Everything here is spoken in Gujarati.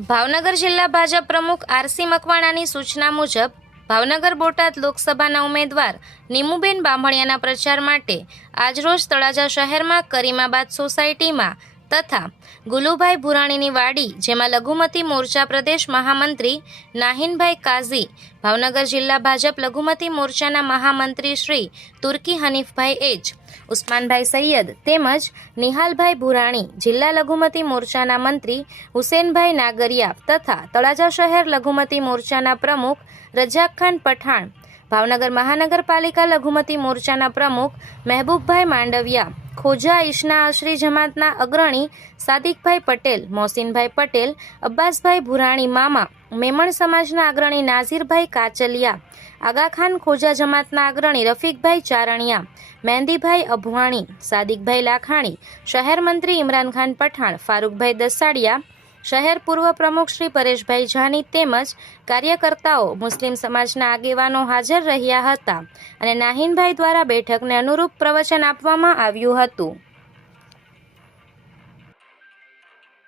ભાવનગર જિલ્લા ભાજપ પ્રમુખ આરસી મકવાણાની સૂચના મુજબ, ભાવનગર બોટાદ લોકસભાના ઉમેદવાર નીમુબેન બામણિયાના પ્રચાર માટે આજરોજ તળાજા શહેરમાં કરીમાબાદ સોસાયટીમાં તથા ગુલુભાઈ ભુરાણીની વાડી, જેમાં લઘુમતી મોરચા પ્રદેશ મહામંત્રી નાહિનભાઈ કાઝી, ભાવનગર જિલ્લા ભાજપ લઘુમતી મોરચાના મહામંત્રી શ્રી તુર્કી હનીફભાઈ એચ ઉસ્માનભાઈ સૈયદ તેમજ નિહાલભાઈ ભુરાણી, જિલ્લા લઘુમતી મોરચાના મંત્રી હુસેનભાઈ નાગરિયા તથા તળાજા શહેર લઘુમતી મોરચાના પ્રમુખ રજાક ખાન પઠાણ, ભાવનગર મહાનગરપાલિકા લઘુમતી મોરચાના પ્રમુખ મહેબૂબભાઈ માંડવિયા ખોજા ઈશના આશરી જમાતના અગ્રણી સાદિકભાઈ પટેલ મોહસિનભાઈ પટેલ, અબ્બાસભાઈ ભુરાણી મામા, મેમણ સમાજના અગ્રણી નાઝીરભાઈ કાચલિયા, આગાખાન ખોજા જમાતના અગ્રણી રફીકભાઈ ચારણિયા, મહેંદીભાઈ અભવાણી, સાદિકભાઈ લાખાણી, શહેર મંત્રી ઇમરાનખાન પઠાણ, ફારૂકભાઈ દસાડિયા શહેર પૂર્વ પ્રમુખ શ્રી પરેશભાઈ જાની તેમજ કાર્યકર્તાઓ મુસ્લિમ સમાજના આગેવાનો હાજર રહ્યા હતા અને નાહિનભાઈ દ્વારા બેઠકને અનુરૂપ પ્રવચન આપવામાં આવ્યું હતું.